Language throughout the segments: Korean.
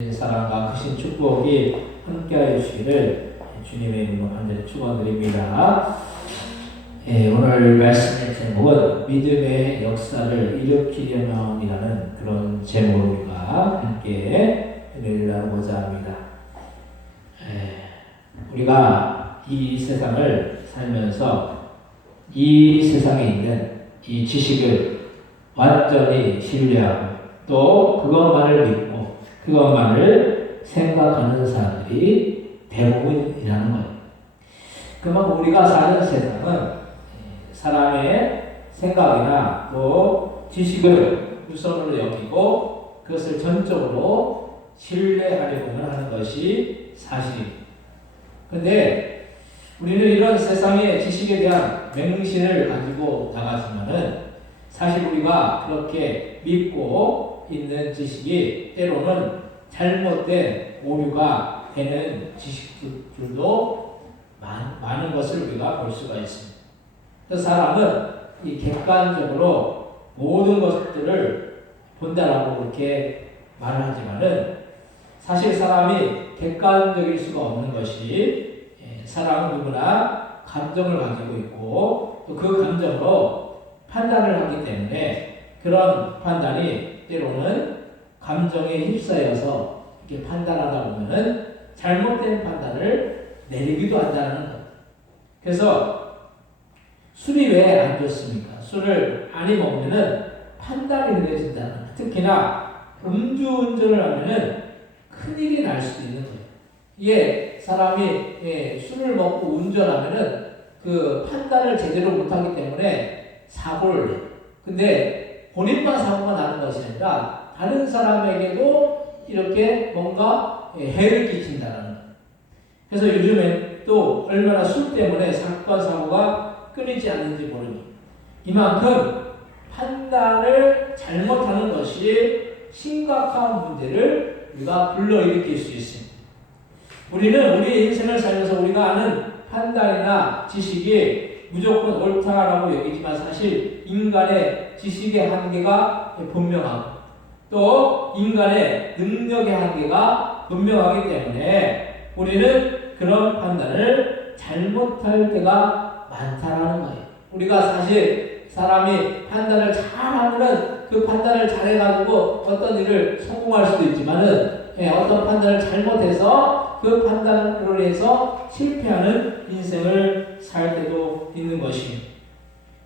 사랑과 크신 축복이 함께하여 주시기를 주님의 이름으로 간절히 축원드립니다. 오늘 말씀의 제목은 믿음의 역사를 일으키려면이라는 그런 제목으로 우리가 함께 은혜를 나누고자 합니다. 우리가 이 세상을 살면서 이 세상에 있는 이 지식을 완전히 신뢰하고 또 그것만을 믿고 그것만을 생각하는 사람들이 대부분이라는 거예요. 그만큼 우리가 사는 세상은 사람의 생각이나 또 지식을 우선으로 여기고 그것을 전적으로 신뢰하려고만 하는 것이 사실입니다. 그런데 우리는 이런 세상의 지식에 대한 맹신을 가지고 나가지만은 사실 우리가 그렇게 믿고 있는 지식이 때로는 잘못된 오류가 되는 지식들도 많은 것을 우리가 볼 수가 있습니다. 그래서 사람은 이 객관적으로 모든 것들을 본다라고 그렇게 말을 하지만은 사실 사람이 객관적일 수가 없는 것이 사람은 누구나 감정을 가지고 있고 또 그 감정으로 판단을 하기 때문에 그런 판단이 때로는 감정에 휩싸여서 이렇게 판단하다 보면은 잘못된 판단을 내리기도 한다는 것. 그래서 술이 왜 안 좋습니까? 술을 많이 먹으면은 판단이 느려진다는 것. 특히나 음주운전을 하면은 큰일이 날 수도 있는 거예요. 이게 사람이 술을 먹고 운전하면은 그 판단을 제대로 못하기 때문에 사고를 내요. 근데 본인만 사고가 나는 것이 아니라 다른 사람에게도 이렇게 뭔가 해를 끼친다는 거예요. 그래서 요즘에 또 얼마나 술 때문에 사건 사고가 끊이지 않는지 모릅니다. 이만큼 판단을 잘못하는 것이 심각한 문제를 우리가 불러일으킬 수 있습니다. 우리는 우리의 인생을 살면서 우리가 아는 판단이나 지식이 무조건 옳다라고 여기지만 사실 인간의 지식의 한계가 분명하고 또 인간의 능력의 한계가 분명하기 때문에 우리는 그런 판단을 잘못할 때가 많다라는 거예요. 우리가 사실 사람이 판단을 잘하면은 그 판단을 잘해가지고 어떤 일을 성공할 수도 있지만은 어떤 판단을 잘못해서 그 판단으로 해서 실패하는 인생을 살 때도 있는 것입니다.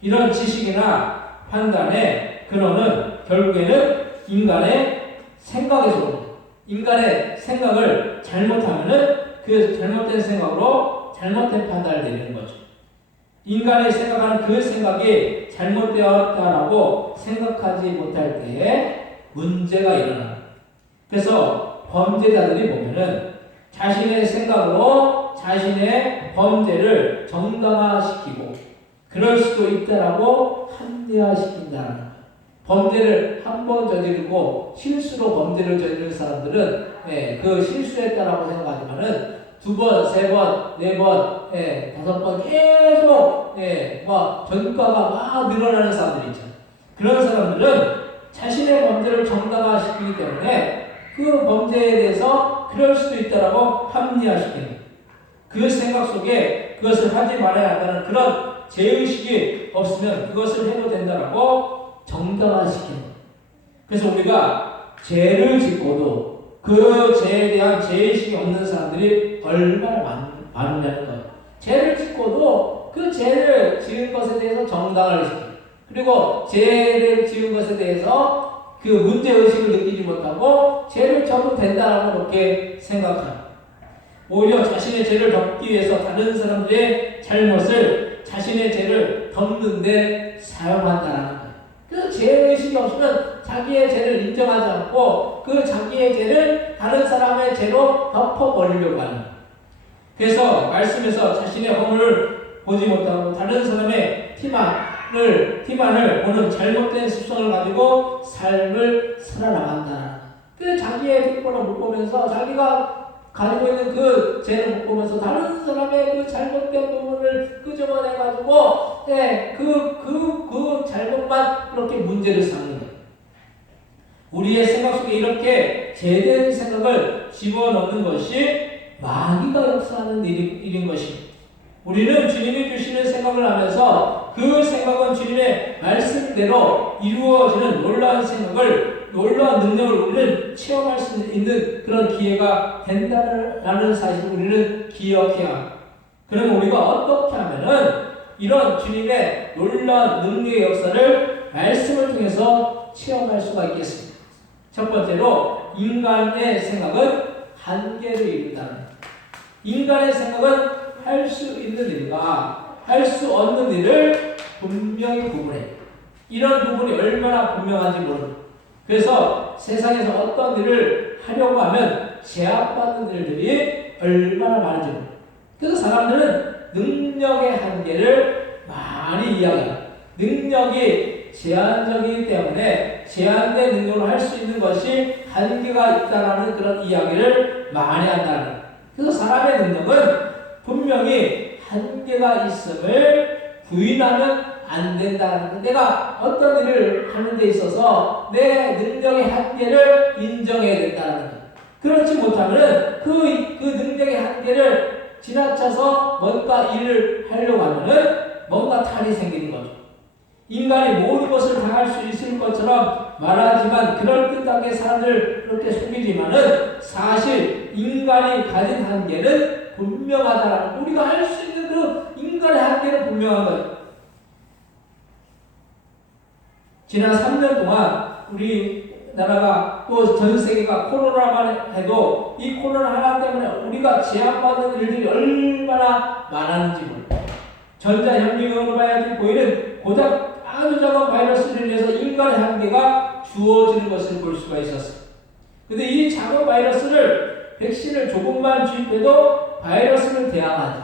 이런 지식이나 판단의 근원은 결국에는 인간의 생각에서 옵니다. 인간의 생각을 잘못하면은 그 잘못된 생각으로 잘못된 판단을 내리는 거죠. 인간이 생각하는 그 생각이 잘못되었다라고 생각하지 못할 때에 문제가 일어납니다. 그래서 범죄자들이 보면은 자신의 생각으로 자신의 범죄를 정당화시키고 그럴 수도 있다라고 합리화시킨다는 거예요. 범죄를 한 번 저지르고 실수로 범죄를 저지른 사람들은 그 실수했다라고 생각하지만은 두 번, 세 번, 네 번, 다섯 번 계속 전과가 막 늘어나는 사람들이 있잖아요. 그런 사람들은 자신의 범죄를 정당화시키기 때문에 그 범죄에 대해서 그럴 수도 있다라고 합리화시키는 그 생각 속에 그것을 하지 말아야 한다는 그런 죄의식이 없으면 그것을 해도 된다라고 정당화시키는 거예요. 그래서 우리가 죄를 짓고도 그 죄에 대한 죄의식이 없는 사람들이 얼마나 많으냐는 거예요. 죄를 짓고도 그 죄를 지은 것에 대해서 정당화를 시키고 그리고 죄를 지은 것에 대해서 그 문제의식을 느끼지 못하고 죄를 져도 된다라고 그렇게 생각합니다. 오히려 자신의 죄를 덮기 위해서 다른 사람들의 잘못을 자신의 죄를 덮는 데 사용한다는 거예요. 그 죄의식이 없으면 자기의 죄를 인정하지 않고 그 자기의 죄를 다른 사람의 죄로 덮어버리려고 하는 거예요. 그래서 말씀에서 자신의 허물을 보지 못하고 다른 사람의 티만을 보는 잘못된 습성을 가지고 삶을 살아나간다. 그 자기의 뒷번호 못 보면서 자기가 가지고 있는 그 죄를 못 보면서 다른 사람의 그 잘못된 부분을 끄집어내가지고 그 잘못만 그렇게 문제를 삼는 거예요. 우리의 생각 속에 이렇게 제대로 생각을 집어넣는 것이 마귀가 역사하는 일인 것입니다. 우리는 주님이 주시는 생각을 하면서 그 생각은 주님의 말씀대로 이루어지는 놀라운 생각을, 놀라운 능력을 우리는 체험할 수 있는 그런 기회가 된다는 사실을 우리는 기억해야 합니다. 그러면 우리가 어떻게 하면은 이런 주님의 놀라운 능력의 역사를 말씀을 통해서 체험할 수가 있겠습니다. 첫 번째로 인간의 생각은 한계를 이룬다는, 인간의 생각은 할 수 있는 일과 할 수 없는 일을 분명히 구분해. 이런 부분이 얼마나 분명한지 모릅니다. 그래서 세상에서 어떤 일을 하려고 하면 제약받는 일들이 얼마나 많은지 모릅니다. 그래서 사람들은 능력의 한계를 많이 이야기합니다. 능력이 제한적이기 때문에 제한된 능력으로 할 수 있는 것이 한계가 있다는 그런 이야기를 많이 한다는 거예요. 그래서 사람의 능력은 분명히 한계가 있음을 부인하면 안 된다는 거예요. 내가 어떤 일을 하는 데 있어서 내 능력의 한계를 인정해야 된다는 거예요. 그렇지 못하면 그 능력의 한계를 지나쳐서 뭔가 일을 하려고 하면은 뭔가 탈이 생기는 거죠. 인간이 모든 것을 다 할 수 있을 것처럼 말하지만 그럴듯하게 사람들 그렇게 속이지만은 사실 인간이 가진 한계는 분명하다라는, 우리가 할 수 있는 그 인간의 한계는 분명한 거예요. 지난 3년 동안 우리나라가 또 전 세계가 코로나만 해도 이 코로나 하나 때문에 우리가 제한받는 일들이 얼마나 많았는지 몰라요. 전자현미경으로 봐야지 보이는 고작 아주 작은 바이러스를 인해서 인간의 한계가 주어지는 것을 볼 수가 있었어요. 근데 이 작은 바이러스를 백신을 조금만 주입해도 바이러스를 대항하죠.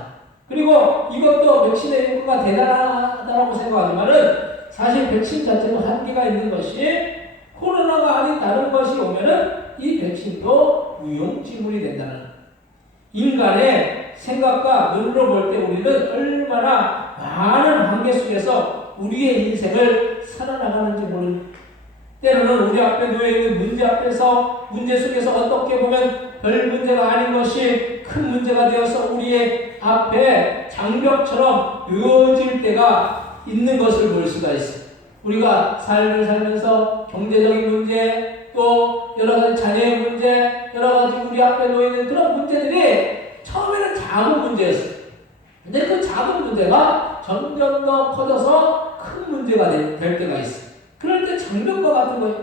그리고 이것도 백신의 효과가 대단하다고 생각하지만은 사실 백신 자체도 한계가 있는 것이, 코로나가 아닌 다른 것이 오면은 이 백신도 무용지물이 된다는 거예요. 인간의 생각과 눈으로 볼 때 우리는 얼마나 많은 한계 속에서 우리의 인생을 살아나가는지 모릅니다. 때로는 우리 앞에 놓여있는 문제 앞에서, 문제 속에서 어떻게 보면 별 문제가 아닌 것이 큰 문제가 되어서 우리의 앞에 장벽처럼 이어질 때가 있는 것을 볼 수가 있어요. 우리가 삶을 살면서 경제적인 문제, 또 여러 가지 자녀의 문제, 여러 가지 우리 앞에 놓여있는 그런 문제들이 처음에는 작은 문제였어요. 근데 그 작은 문제가 점점 더 커져서 큰 문제가 될 때가 있어요. 그럴 때 장벽과 같은 거예요.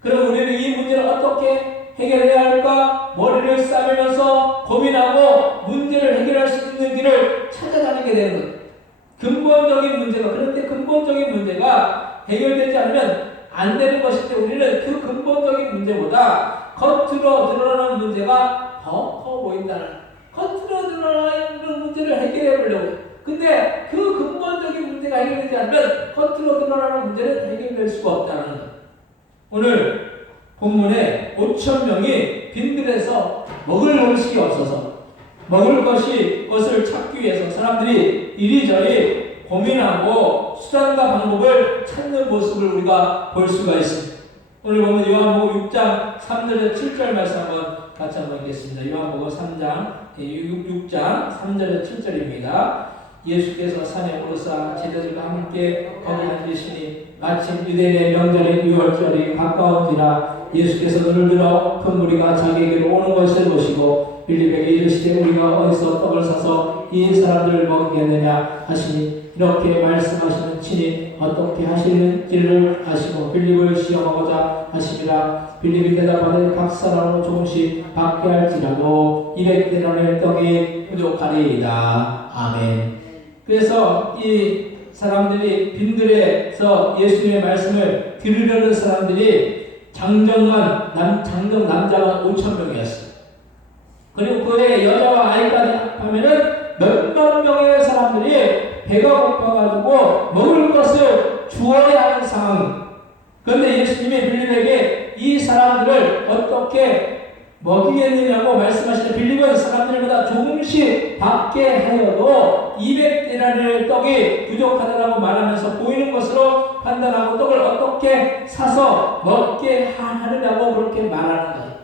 그럼 우리는 이 문제를 어떻게 해결해야 할까? 머리를 싸매면서 고민하고 문제를 해결할 수 있는 길을 찾아다니게 되는 거예요. 근본적인 문제가, 그런데 근본적인 문제가 해결되지 않으면 안 되는 것일 때 우리는 그 근본적인 문제보다 겉으로 드러나는 문제가 더 커 보인다는, 겉으로 드러나는 문제를 해결해 보려고 해요. 근데 그 근본적인 문제가 해결되지 않으면 겉으로 드러나는 문제는 해결될 수가 없다는 거예요. 오늘 본문에 5,000명이 빈들에서 먹을 음식이 없어서 먹을 것을 찾기 위해서 사람들이 이리저리 고민하고 수단과 방법을 찾는 모습을 우리가 볼 수가 있습니다. 오늘 보면 요한복음 6장 3절에서 7절 말씀 같이 한번 읽겠습니다. 요한복음 6장 3절에서 7절입니다. 예수께서 산에 오르사 제자들과 함께 거기 앉으시니 마침 유대인의 명절인 유월절이 가까운지라 예수께서 눈을 들어 큰 무리가 자기에게로 오는 것을 보시고 빌립에게 이르시되 우리가 어디서 떡을 사서 이 사람들을 먹이겠느냐 하시니 이렇게 말씀하시는 친히 어떻게 하시는지를 아시고 빌립을 시험하고자 하심이라. 빌립이 대답하되 각 사람으로 조금씩 받게 할지라도 200데나리의 떡이 부족하리이다. 아멘. 그래서 이 사람들이 빈들에서 예수님의 말씀을 들으려는 사람들이 장정 남자만 5,000명이었어요. 그리고 그의 여자와 아이까지 하면은 몇만 명의 사람들이 배가 고파가지고 먹을 것을 주어야 하는 상황. 그런데 예수님이 빌립에게 이 사람들을 어떻게 먹이겠느냐고 말씀하시는 빌립은 사람들보다 조금씩 받게 하여도 200데나리의 떡이 부족하다라고 말하면서 보이는 것으로 판단하고 떡을 어떻게 사서 먹게 하느냐고 그렇게 말하는 거예요.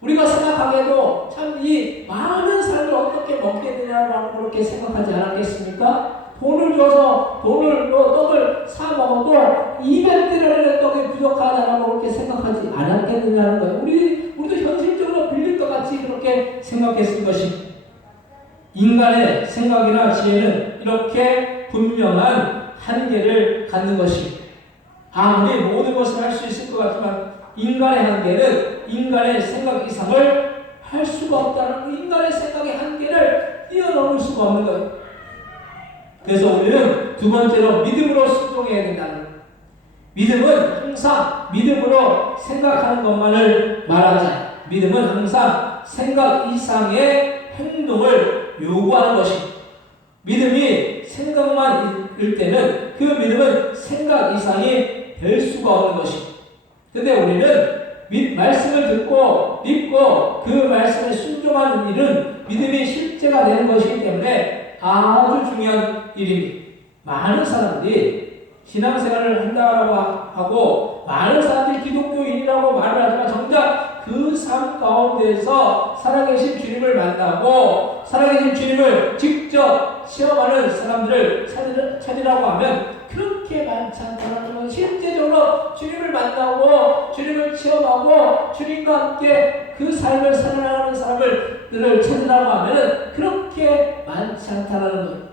우리가 생각하기에도 참 이 많은 사람을 어떻게 먹게 되냐라고 그렇게 생각하지 않았겠습니까? 돈을 줘서 떡을 사 먹어도 200데나리의 떡이 부족하다라고 그렇게 생각하지 않았겠느냐는 거예요. 우리도 현실적으로 빌립과 같이 그렇게 생각했을 것입니다. 인간의 생각이나 지혜는 이렇게 분명한 한계를 갖는 것입니다. 아무리 모든 것을 할 수 있을 것 같지만 인간의 한계는 인간의 생각 이상을 할 수가 없다는 인간의 생각의 한계를 뛰어넘을 수가 없는 거예요. 그래서 우리는 두 번째로 믿음으로 순종해야 된다는 거예요. 믿음은 항상 믿음으로 생각하는 것만을 말하지 않아요. 믿음은 항상 생각 이상의 행동을 요구하는 것입니다. 믿음이 생각만 일 때는 그 믿음은 생각 이상이 될 수가 없는 것입니다. 근데 우리는 말씀을 듣고 믿고 그 말씀에 순종하는 일은 믿음이 실제가 되는 것이기 때문에 아주 중요한 일입니다. 많은 사람들이 신앙생활을 한다고 하고 많은 사람들이 기독교인이라고 말을 하지만 정작 그 삶 가운데서 살아계신 주님을 만나고 살아계신 주님을 직접 체험하는 사람들을 찾으라고 하면 그렇게 많지 않다는 건 실제적으로 주님을 만나고 주님을 체험하고 주님과 함께 그 삶을 살아가는 사람들을 찾으라고 하면 그렇게 많지 않다는 거예요.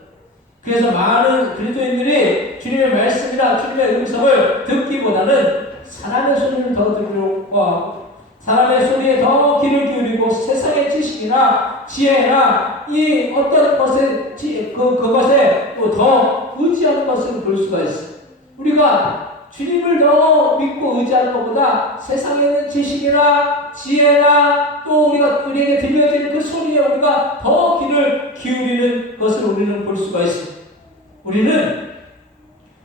그래서 많은 그리스도인들이 주님의 말씀이나 주님의 음성을 듣기보다는 사람의 소리를 더 들으려고 하고 사람의 소리에 더 귀를 기울이고 세상의 지식이나 지혜나 이 어떤 것에 그것에 더 의지하는 것을 볼 수가 있어요. 우리가 주님을 더 믿고 의지하는 것보다 세상에 있는 지식이나 지혜나 또 우리에게 들려지는 그 소리에 우리가 더 귀를 기울이는 것을 우리는 볼 수가 있습니다. 우리는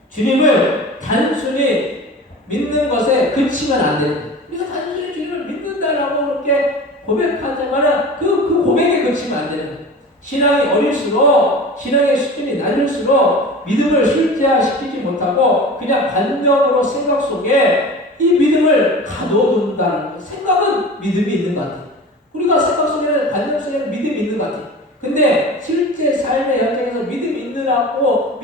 주님을 단순히 믿는 것에 그치면 안 됩니다. 우리가 단순히 주님을 믿는다라고 그렇게 고백하자마자 그 고백에 그치면 안 되는 거예요. 신앙이 어릴수록 신앙의 수준이 낮을수록 믿음을 실제화시키지 못하고 그냥 관념으로 생각 속에 이 믿음을 가둬둔다는 거예요. 생각은 믿음이 있는 것 같아요. 우리가 생각 속에는 관념 속에는 믿음이 있는 것 같아요. 근데 실제 삶의 현장에서 믿음이 있느라고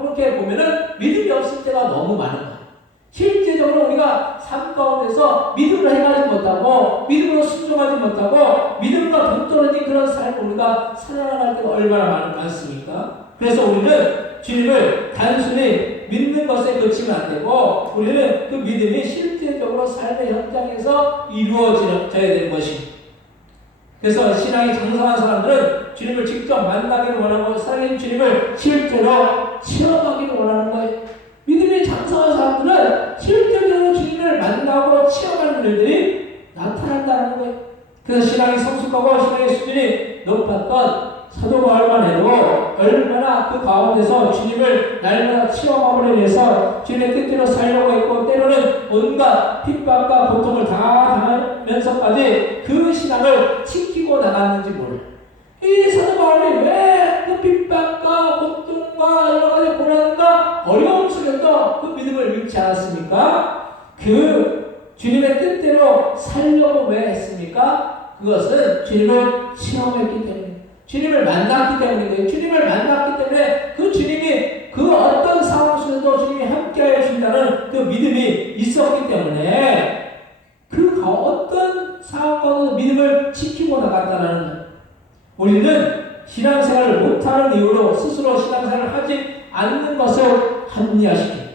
그렇게 보면은 믿음이 없을 때가 너무 많은 거예요. 실제적으로 우리가 삶 가운데서 믿음을 행하지 못하고 믿음으로 순종하지 못하고 믿음과 동떨어진 그런 삶을 우리가 살아갈 때가 얼마나 많습니까? 그래서 우리는 주님을 단순히 믿는 것에 그치면 안 되고 우리는 그 믿음이 실제적으로 삶의 현장에서 이루어져야 되는 것입니다. 그래서 신앙이 장성한 사람들은 주님을 직접 만나기를 원하고 살아계신 주님을 실제로 체험하기를 원하는 거예요. 믿음이 장성한 사람들은 실제적으로 주님을 만나고 체험하는 일들이 나타난다는 거예요. 그래서 신앙이 성숙하고 신앙의 수준이 높았던 사도 바울만 해도 얼마나 그 가운데서 주님을 날마다 체험함으로 인해서 주님의 뜻대로 살려고 했고 때로는 온갖 핍박과 고통을 다 당하면서까지 그 신앙을 지키고 나갔는지 몰라요. 이 사도 바울이 왜 그 핍박과 고통과 여러 가지 고난과 어려움 속에서 그 믿음을 잃지 않았습니까? 그 주님의 뜻대로 살려고 왜 했습니까? 그것은 주님을 체험했기 때문에 주님을 만났기 때문인데 주님을 만났기 때문에 그 주님이 그 어떤 상황 속에서도 주님이 함께하여 주신다는 그 믿음이 있었기 때문에 그 어떤 상황 가운데서 믿음을 지키고 나갔다는 거예요. 우리는 신앙생활을 못하는 이유로 스스로 신앙생활을 하지 않는 것을 합리화시킵니다.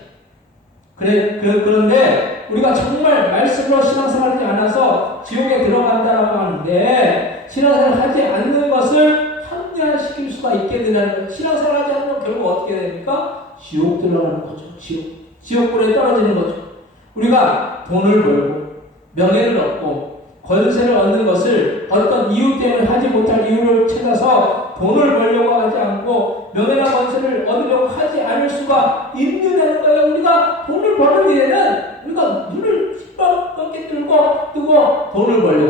그런데 우리가 정말 말씀으로 신앙생활하지 않아서 지옥에 들어간다라고 하는데 신앙생활을 하지 않는 것을 합리화시킬 수가 있게 되는 거예요. 신앙생활을 하지 않으면 결국 어떻게 됩니까? 지옥 들어가는 거죠. 지옥불에 떨어지는 거죠. 우리가 돈을 벌고 명예를 얻고 권세를 얻는 것을 어떤 이유 때문에 하지 못할 이유를 찾아서 돈을 벌려고 하지 않고 명예나 권세를 얻으려고 하지 않을 수가 있느냐는 거예요. 우리가 돈을 버는 일에는 우리가 눈을 시뻘겋게 뜨고 돈을 벌려고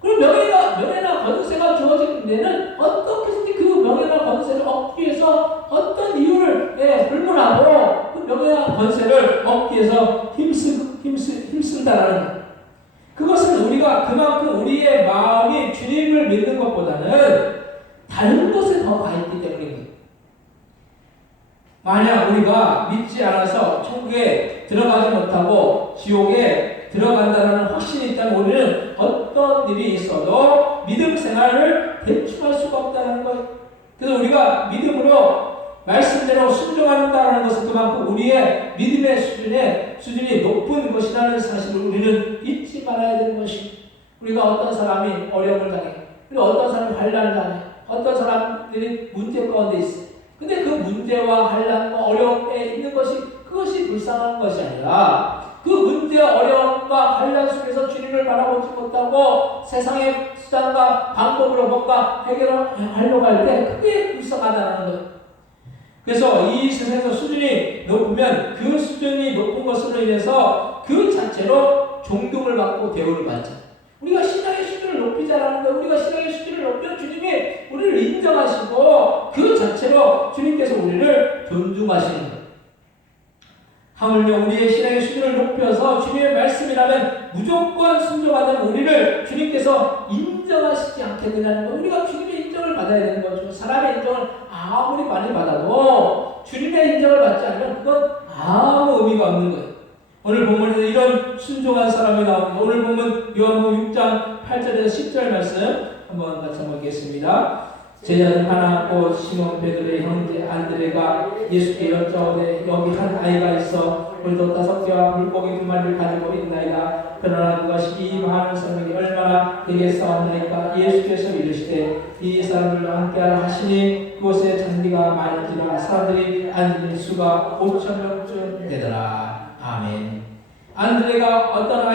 그리고 명예나 권세가 주어진 데는 어떻게든지 그 명예나 권세를 얻기 위해서 어떤 이유를 불문하고 그 명예나 권세를 얻기 위해서 힘쓴다라는 것. 그것은 우리가 그만큼 우리의 마음이 주님을 믿는 것보다는 다른 곳에 더 가 있기 때문입니다. 만약 우리가 믿지 않아서 천국에 들어가지 못하고 지옥에 들어간다는 확신이 있다면 우리는 어떤 일이 있어도 믿음 생활을 대충할 수가 없다는 거예요. 그래서 우리가 믿음으로 말씀대로 순종한다는 것은 그만큼 우리의 믿음의 수준이 높은 것이라는 사실을 우리는 잊지 말아야 되는 것입니다. 우리가 어떤 사람이 어려움을 당해, 그리고 어떤 사람이 환난을 당해, 어떤 사람들이 문제 가운데 있어요. 근데 그 문제와 환난과 어려움에 있는 그것이 불쌍한 것이 아니라 그 문제와 어려움과 환난 속에서 주님을 바라보지 못하고 세상의 수단과 방법으로 뭔가 해결하려고 할 때 그게 불쌍하다는 거예요. 그래서 이 세상에서 수준이 높으면 그 수준이 높은 것으로 인해서 그 자체로 존경을 받고 대우를 받죠. 우리가 신앙의 수준을 높이자라는 거예요. 우리가 신앙의 수준을 높이면 주님이 우리를 인정하시고 그 자체로 주님께서 우리를 존중하시는 거예요. 하물며 우리의 신앙의 수준을 높여서 주님의 말씀이라면 무조건 순종하는 우리를 주님께서 인정하시지 않겠느냐는 거예요. 우리가 주님의 인정을 받아야 되는 거죠. 사람의 인정을 아무리 많이 받아도 주님의 인정을 받지 않으면 그건 아무 의미가 없는 거예요. 오늘 본문에서 이런 순종한 사람이 나옵니다. 오늘 본문 요한복음 6장 8절에서 10절 말씀 한번 같이 보겠습니다. 제자들 하나 곧 시몬 베드로의 형제 안드레가 예수께 여쭤오되 여기 한 아이가 있어 돌도 5개와 물고기 2마리를 가지고 있나이다. 그러나 그것이 이 많은 사람에게 얼마나 되겠사옵나이까. 예수께서 이르시되 이 사람들과 함께하라 하시니 그곳에 잔디가 많은지라 사람들이 앉을 수가 5,000명쯤 되더라. 아멘. 안드레가 어떤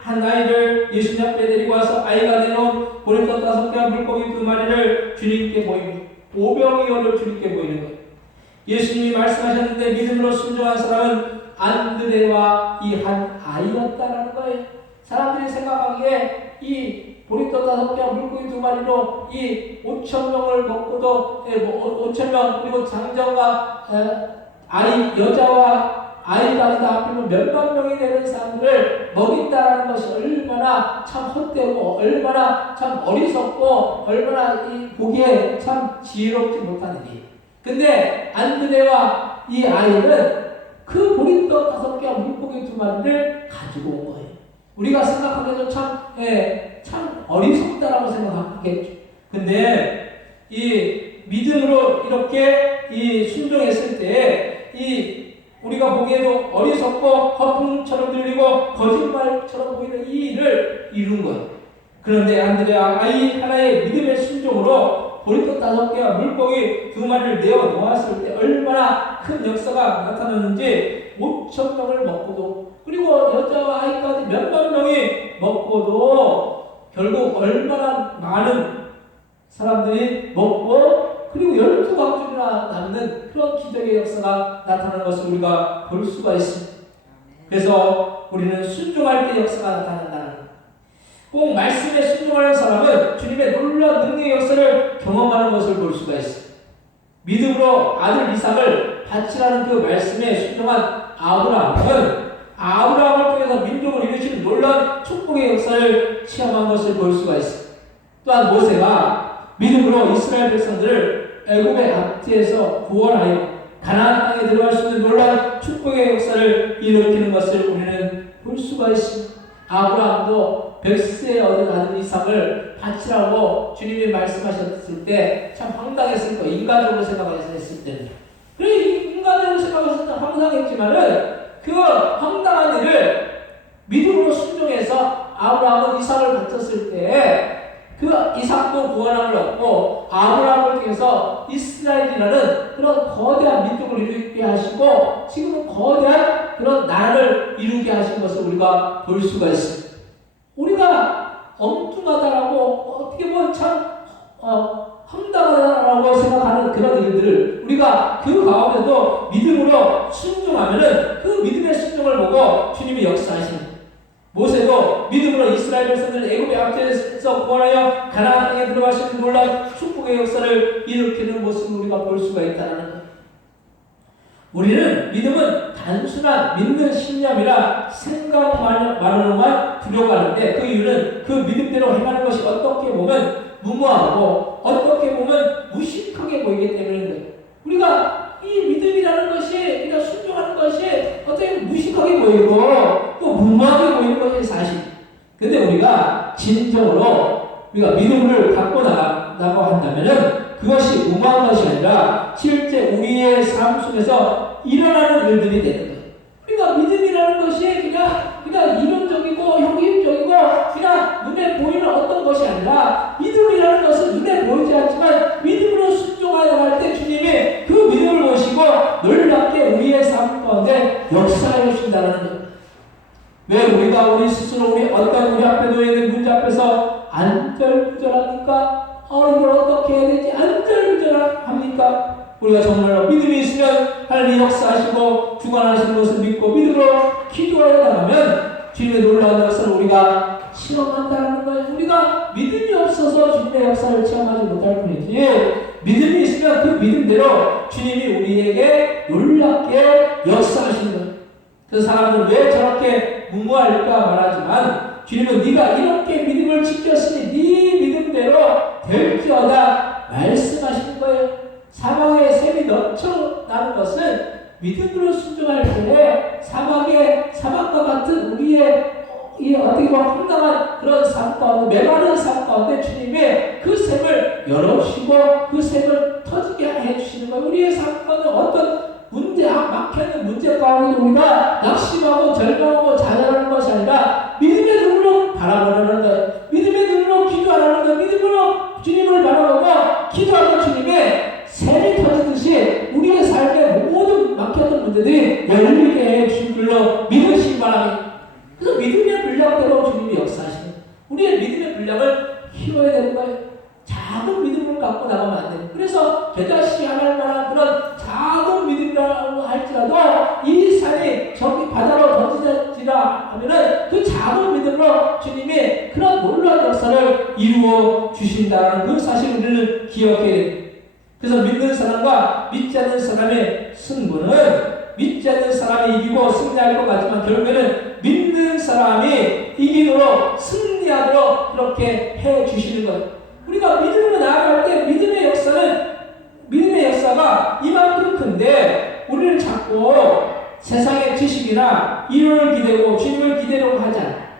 한 아이를 예수님 앞에 데리고 와서 아이가 내놓은 보리떡 5개와 물고기 2마리를 주님께 보입니다. 오병이어를 주님께 보이는 거예요. 예수님이 말씀하셨는데 믿음으로 순종한 사람은 안드레와 이 한 아이였다라는 거예요. 사람들이 생각하기에 이 보리떡 5개와 물고기 2마리로 이 5,000명을 먹고도 5,000명 그리고 장정과 여자와 아이가 다 합치면 몇만 명이 되는 사람들을 먹인다라는 것이 얼마나 참 헛되고 얼마나 참 어리석고 얼마나 이 보기에 참 지혜롭지 못한 일이에요. 근데 안드레와 이 아이는 그 보리떡 5개와 물고기 2마리를 가지고 온 거예요. 우리가 생각하기에도 참 어리석다라고 생각하겠죠. 근데 이 믿음으로 이렇게 이 순종했을 때 우리가 보기에도 어리석고 허풍처럼 들리고 거짓말처럼 보이는 이 일을 이룬 거예요. 그런데 안드레아 아이 하나의 믿음의 순종으로 보리떡 5개와 물고기 2마리를 내어 놓았을 때 얼마나 큰 역사가 나타났는지 5,000명을 먹고도 그리고 여자와 아이까지 몇만 명이 먹고도 결국 얼마나 많은 사람들이 먹고 그리고 12광줄이나 남는 그런 기적의 역사가 나타나는 것을 우리가 볼 수가 있습니다. 그래서 우리는 순종할 때 역사가 나타난다는 것. 꼭 말씀에 순종하는 사람은 주님의 놀라운 능력의 역사를 경험하는 것을 볼 수가 있습니다. 믿음으로 아들 이삭을 바치라는 그 말씀에 순종한 아브라함을 통해서 민족을 이루신 놀라운 축복의 역사를 체험한 것을 볼 수가 있습니다. 또한 모세가 믿음으로 이스라엘 백성들을 애굽의 압제에서 구원하여 가나안 땅에 들어갈 수 있는 놀라운 축복의 역사를 일으키는 것을 우리는 볼 수가 있습니다. 아브라함도 100세에 얻은 아들 이삭을 바치라고 주님이 말씀하셨을 때 참 황당했을 거예요. 인간적으로 생각했을 때는. 그래 인간적으로 생각했을 때는 황당했지만은 그 황당한 일을 믿음으로 순종해서 아브라함은 이삭을 바쳤을 때 그 이삭도 구원함을 얻고 아브라함을 통해서 이스라엘이라는 그런 거대한 민족을 이루게 하시고 지금은 거대한 그런 나라를 이루게 하신 것을 우리가 볼 수가 있습니다. 우리가 엉뚱하다라고 어떻게 보면 참 황당하다라고 생각하는 그런 일들을 우리가 그 가운데도 믿음으로 순종하면은 그 믿음의 순종을 보고 주님이 역사하십니다. 모세도 믿음으로 이스라엘 백성들 애굽의 압제에서 구원하여 가나안 땅에 들어가시는 놀라운 축복의 역사를 일으키는 모습을 우리가 볼 수가 있다는 거예요. 우리는 믿음은 단순한 믿는 신념이라 생각만으로만 부려가는데 그 이유는 그 믿음대로 행하는 것이 어떻게 보면 무모하고 어떻게 보면 무식하게 보이기 때문인데 우리가 이 믿음이라는 것이 그냥 순종하는 것이 어떻게 무식하게 보이고 또 무모하게 보이는 것이 사실. 근데 우리가 진정으로 우리가 믿음을 갖고 나가고 한다면은 그것이 무모한 것이 아니라 실제 우리의 삶 속에서 일어나는 일들이 되는 거예요. 우리가 믿음이라는 것이 그냥 이론적이고 형식적이고 그냥 눈에 보이는 어떤 것이 아니라 믿음이라는 것은 눈에 보이지 않지만 믿음으로 순종하여 갈 때 주님이 그 믿음을 보시고 놀랍게 우리의 삶 가운데 역사해 주신다는 거예요. 왜 우리가 우리 스스로 우리 앞에 놓여 있는 문제 앞에서 안절부절합니까? 이걸 어떻게 해야 되지? 안절부절합니까? 우리가 정말로 믿음이 있으면 하나님이 역사하시고 주관하시는 것을 믿고 믿음으로 기도하여 나가면 주님의 놀라운 역사를 우리가 체험한다는 거예요. 우리가 믿음이 없어서 주님의 역사를 체험하지 못할 뿐이지 믿음이 있으면 그 믿음대로 주님이 우리에게 놀랍게 역사하시는 거예요. 그 사람들은 왜 저렇게 무모할까 말하지만 주님은 네가 이렇게 믿음을 지켰으니 네 믿음대로 될지어다 말씀하시는 거예요. 사막에 샘이 넘쳐나는 것은 믿음으로 순종할 때 사막과 같은 우리의 이 어떻게 보면 황당한 그런 삶 가운데 메마른 삶 가운데 주님의 그 샘을 열어주시고 그 샘을 터지게 해주시는 거예요. 우리의 삶 가운데 어떤 막혀있는 문제 가운데 우리가 낙심하고 절망하고 좌절하는 것이 아니라 믿음의 눈으로 바라보는 거예요. 믿음의 눈으로 기도하라는 거예요. 믿음으로 주님을 바라보고 기도하는 주님의 샘이 터지듯이 우리의 삶의 모든 막혔던 문제들이 열리게 해 주신 줄로 믿으시기 바랍니다. 그래서 믿음의 분량대로 주님이 역사하시는 우리의 믿음의 분량을 키워야 되는 거예요. 작은 믿음을 갖고 나가면 안 돼요. 그래서 겨자씨 하나할 만한 그런 작은 믿음이라고 할지라도 이 산이 저기 바다로 던지지라 하면은 그 작은 믿음으로 주님이 그런 놀라운 역사를 이루어 주신다는 그 사실을 우리는 기억해야 돼요. 그래서 믿는 사람과 믿지 않는 사람의 승부는 믿지 않는 사람이 이기고 승리할 것 같지만 결국에는 믿는 사람이 이기도록 승리하도록 그렇게 해 주시는 거예요. 우리가 믿음으로 나아갈 때 믿음의 역사가 이만큼 큰데 우리는 자꾸 세상의 지식이나 이론을 기대고 주님을 기대려고 하잖아.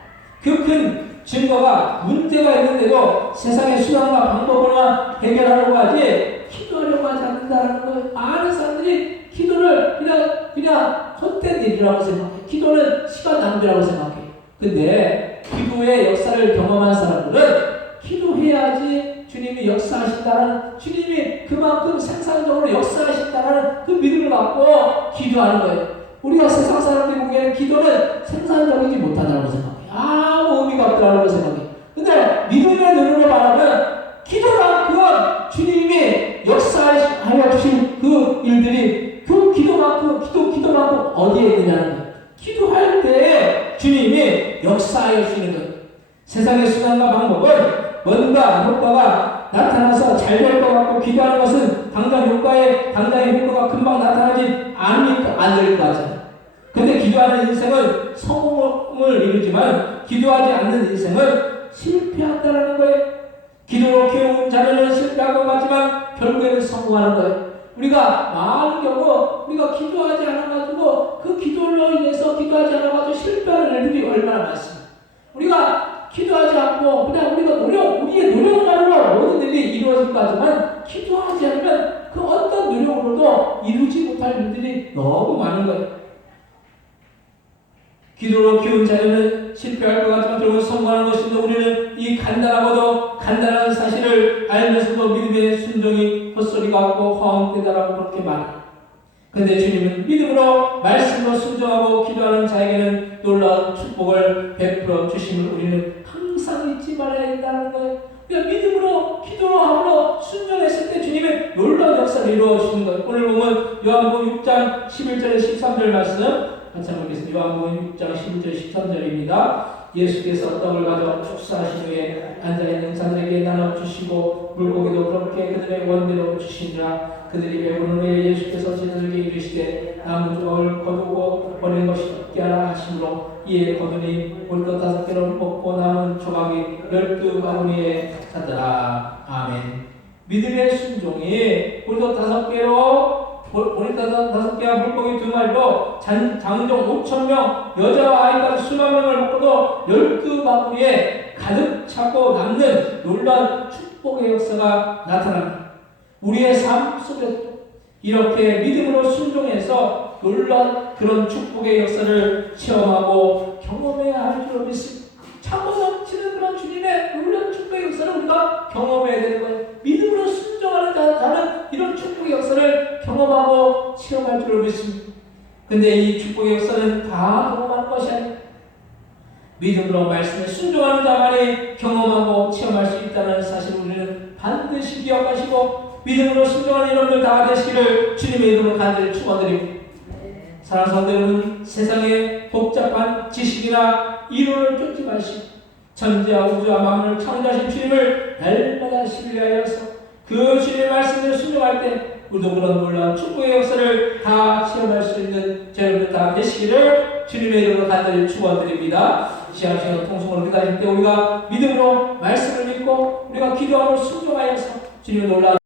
그 큰 증거가 문제가 있는데도 세상의 수단과 방법으로만 해결하려고 하지 기도하려고 하지 않는다는 거예요. 많은 사람들이 기도를 그냥 헛된 일이라고 생각해. 기도는 시간 낭비라고 생각해. 근데 기도의 역사를 경험한 사람들은 기도해야지 주님이 역사하신다는 주님이 그만큼 생산적으로 역사하신다는 그 믿음을 갖고 기도하는 거예요. 우리가 세상 사람들이 보기에는 기도는 생산적이지 못하다고 생각해. 아무 의미가 없다고 생각해. 근데 믿음의 눈으로 말하면 기도만큼 주님이 역사하여 주신 그 일들이 그 기도만큼 어디에 있느냐는 거예요. 기도할 때 주님이 역사하여 주시는 거예요. 세상의 수단과 방법은 뭔가 효과가 나타나서 잘 될 것 같고 기도하는 것은 당장의 효과가 금방 나타나지 안 될 것 같잖아요. 근데 기도하는 인생은 성공을 이루지만 기도하지 않는 인생은 실패한다는 거예요. 기도로 키운 자녀는 실패할 것 같지만 결국에는 성공하는 거예요. 우리가 많은 경우 우리가 기도하지 않아가지고 그 기도로 인해서 기도하지 않아가지고 실패하는 일들이 얼마나 많습니다. 우리가 기도하지 않고 그냥 우리의 노력만으로 모든 일이 이루어질 거지만 기도하지 않으면 그 어떤 노력으로도 이루지 못할 일들이 너무 많은 거예요. 기도로 키운 자녀는 실패할 것 같지만 결국 성공하는 것인데 우리는 이 간단하고도 간단한 사실을 알면서도 믿음의 순종이 헛소리 같고 허황되다라고 그렇게 말해요. 그런데 주님은 믿음으로 말씀으로 순종하고 기도하는 자에게는 놀라운 축복을 베풀어 주심을 우리는 항상 잊지 말아야 된다는 거예요. 그러니까 믿음으로 기도함으로 순종했을 때 주님의 놀라운 역사를 이루어 주시는 거예요. 오늘 보면 요한복음 6장 11절에 13절 말씀 같이 한번 보겠습니다. 요한복음 6장 11절 13절입니다. 예수께서 떡을 가져 축사하신 후에 앉아있는 자들에게 나눠주시고 물고기도 그렇게 그들의 원대로 주시니라. 그들이 배부른 후에 예수께서 제자들에게 이르시되 남은 조각을 거두고 버리는 것이 없게 하라 하시므로 이에 거두니 물도 5개로 먹고 남은 조각이 12바구니에 찼더라. 아멘. 믿음의 순종이 물도 5개로 보리 5개와 물고기 2마리로 장정 5,000명 여자와 아이까지 수만 명을 먹고도 12바구니에 가득 차고 남는 놀라운 축복의 역사가 나타납니다. 우리의 삶 속에서 이렇게 믿음으로 순종해서 놀라운 그런 축복의 역사를 체험하고 경험해야 할 줄 믿습니다. 차고 넘치는 그런 주님의 놀라운 축복의 역사를 우리가 경험해야 되는 거예요. 믿음으로 순종하는 자는 이런 축복의 역사를 경험하고 체험할 줄 믿습니다. 근데 이 축복의 역사는 다 경험하는 것이 아니에요. 믿음으로 말씀에 순종하는 자만이 경험하고 체험할 수 있다는 사실을 우리는 반드시 기억하시고 믿음으로 순종하는 여러분들 다 되시기를 주님의 이름으로 간절히 축원드립니다. 사랑하는 성도 여러분, 세상의 복잡한 지식이나 이론을 쫓지 마시고 천지와 우주와 만물을 창조하신 주님을 날마다 신뢰하여서 그 주님의 말씀을 순종할 때 우리도 그런 놀라운 축복의 역사를 다 체험할 수 있는 여러분들 다 되시기를 주님의 이름으로 간절히 축원드립니다. 시간을 통성으로 기다릴 때 우리가 믿음으로 말씀을 믿고 우리가 기도하고 순종하여서 주님의 놀라운